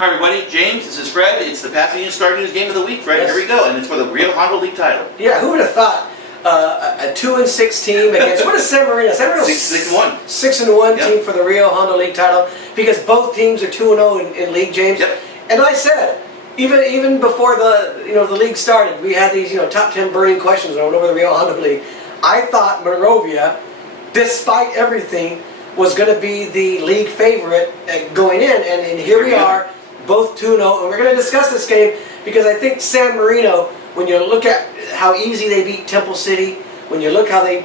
Hi everybody, James, this is Fred. It's the Pasadena Star News Game of the Week, Fred. Yes. Here we go, and it's for the Rio Hondo League title. Yeah, who would have thought a 2-6 team against, what is San Marino? San Marino's 6-1. 6-1 team for the Rio Hondo League title, because both teams are 2-0 in league, James. Yep. And I said, even before the league started, we had these top 10 burning questions over the Rio Hondo League. I thought Monrovia, despite everything, was going to be the league favorite going in, and here we are, both 2-0, and we're going to discuss this game because I think San Marino, when you look at how easy they beat Temple City, when you look how they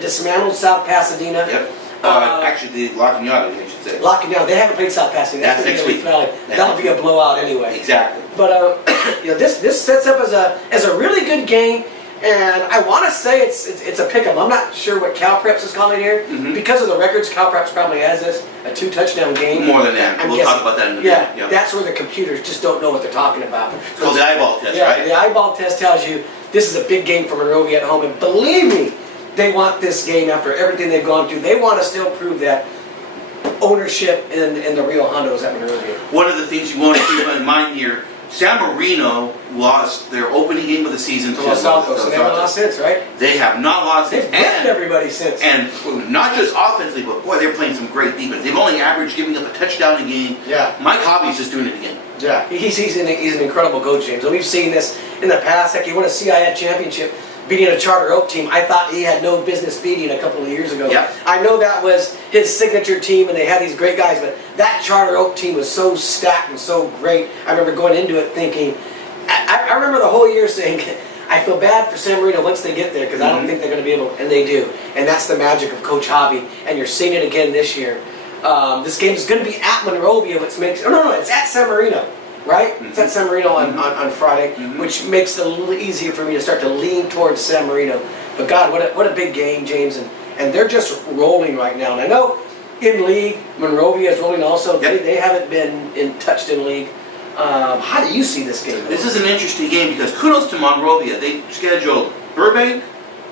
dismantled South Pasadena. Yep. Actually, the La Cañada, I should say. La Cañada, they haven't played South Pasadena. That's next week. That'll be a blowout anyway. Exactly. But this sets up as a really good game. And I want to say it's a pick-em. I'm not sure what Cal Preps is calling here. Because of the records, Cal Preps probably has this, a 2-touchdown game. More than that. We'll talk about that in a minute. Yeah, that's where the computers just don't know what they're talking about. It's called the eyeball test, right? The eyeball test tells you this is a big game for Monrovia at home. And believe me, they want this game after everything they've gone through. They want to still prove that ownership in the Rio Hondos at Monrovia. One of the things you want to keep in mind here, San Marino lost their opening game of the season to Los Altos, and they haven't lost since, right? They have not lost since. They've beaten everybody since. And not just offensively, but boy, they're playing some great defense. They've only averaged giving up a touchdown a game. Yeah. Mike Hobby's just doing it again. Yeah, he's an incredible coach, James. And we've seen this in the past. Heck, he won a CIF championship beating a Charter Oak team I thought he had no business beating a couple of years ago. Yeah. I know that was his signature team, and they had these great guys, but that Charter Oak team was so stacked and so great. I remember going into it thinking, I remember the whole year saying, I feel bad for San Marino once they get there because I don't think they're going to be able, and they do. And that's the magic of Coach Hobby, and you're seeing it again this year. This game is going to be at Monrovia, which makes, it's at San Marino, right? It's at San Marino on Friday, which makes it a little easier for me to start to lean towards San Marino. But God, what a big game, James, and they're just rolling right now. And I know in league, Monrovia is rolling also. They haven't been touched in league. How do you see this game? This is an interesting game because kudos to Monrovia. They scheduled Burbank,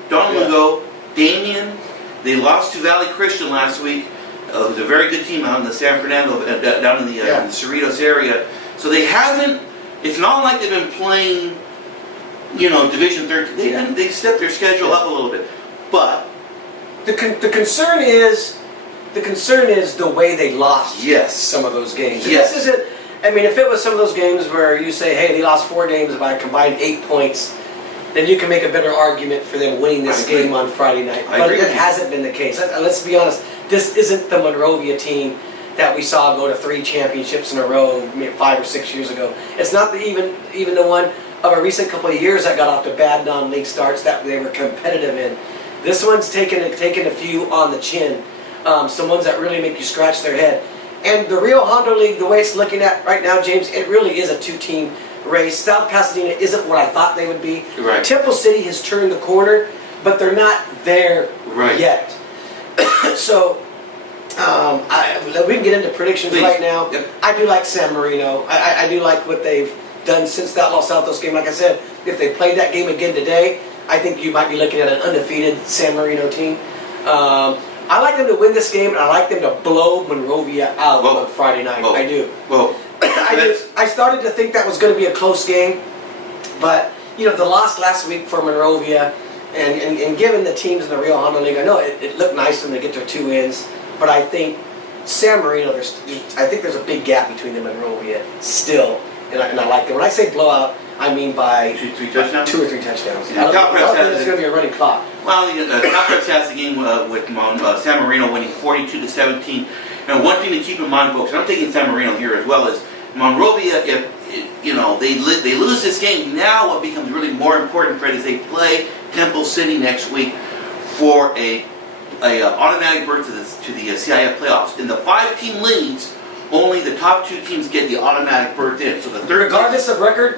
Don Lugo, Damien. They lost to Valley Christian last week. It was a very good team out in the San Fernando, down in the Cerritos area. So they haven't, it's not like they've been playing, Division 13. They stepped their schedule up a little bit. But the concern is the way they lost some of those games. Yes. This isn't, if it was some of those games where you say, hey, they lost 4 games by a combined 8 points, then you can make a better argument for them winning this game on Friday night. But it hasn't been the case. Let's be honest, this isn't the Monrovia team that we saw go to 3 championships in a row 5 or 6 years ago. It's not even the one of a recent couple of years that got off to bad non-league starts that they were competitive in. This one's taken a few on the chin. Some ones that really make you scratch their head. And the Rio Hondo League, the way it's looking at right now, James, it really is a 2-team race. South Pasadena isn't what I thought they would be. Right. Temple City has turned the corner, but they're not there yet. So we can get into predictions right now. Yep. I do like San Marino. I do like what they've done since that Los Altos game. Like I said, if they played that game again today, I think you might be looking at an undefeated San Marino team. I like them to win this game, and I like them to blow Monrovia out on Friday night. I do. I started to think that was going to be a close game, but the loss last week for Monrovia, and given the teams in the Rio Hondo League, I know it looked nice when they get their 2 wins, but I think San Marino, I think there's a big gap between them and Monrovia still, and I like them. When I say blowout, I mean by 2 or 3 touchdowns. 2 or 3 touchdowns. Yeah, There's going to be a running clock. Well, Cal Preps has the game with San Marino winning 42-17. And one thing to keep in mind, folks, and I'm taking San Marino here as well, is Monrovia. If they lose this game, now what becomes really more important, Fred, is they play Temple City next week for a automatic berth to the CIF playoffs. In the 5-team leagues, only the top 2 teams get the automatic berth in. So the third, regardless of record,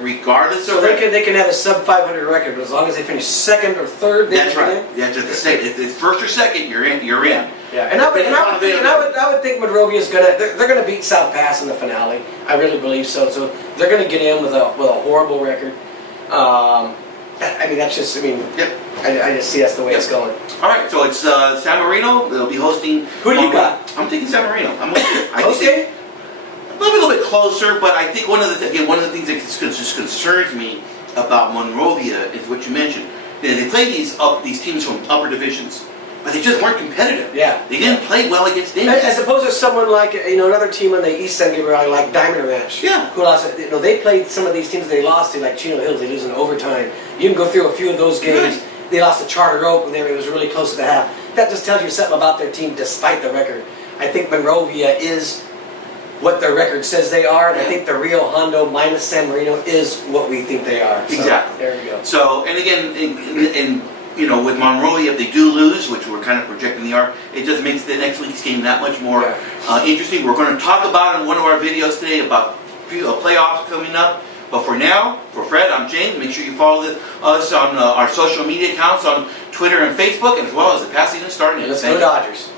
so they can have a sub 500 record, but as long as they finish 2nd or 3rd, that's right. That's the same. If it's 1st or 2nd, you're in. Yeah, and I would think Monrovia's they're gonna beat South Pass in the finale. I really believe so. So they're gonna get in with a horrible record. That's just I just see that's the way it's going. All right, so it's San Marino. They'll be hosting. Who do you got? I'm taking San Marino. I'm with you. Close game? little bit closer, but I think one of the things that just concerns me about Monrovia is what you mentioned. They play these teams from upper divisions, but they just weren't competitive. Yeah. They didn't play well against Davis. As opposed to someone like, another team on the east side of Valley, like Diamond Ranch. Yeah. Who lost, they played some of these teams they lost to, like Chino Hills, they lose in overtime. You can go through a few of those games. Right. They lost to Charter Oak when it was really close to the half. That just tells you something about their team despite the record. I think Monrovia is what their record says they are, and I think the real Hondo minus San Marino is what we think they are. So, Exactly. there we go. So, and again, with Monrovia, if they do lose, which we're kind of projecting they are, it just makes the next week's game that much more interesting. We're going to talk about in one of our videos today about playoffs coming up. But for now, for Fred, I'm James. Make sure you follow us on our social media accounts on Twitter and Facebook, as well as the Pasadena Star News. Let's go Dodgers.